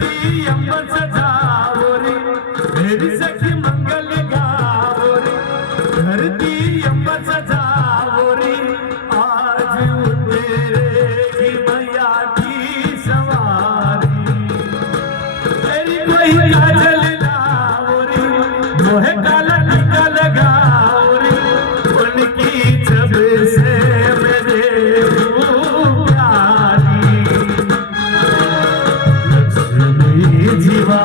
धरती अंबच जावो रे मेरी सखी मंगल गावो रे धरती अंबच जावो रे आज उठेगी मैया की सवारी तेरी कोई काजल लावो रे मोहे काला टीका लगाओ रे उनकी जब से मेरे प्यारी लक्ष्मी जीवा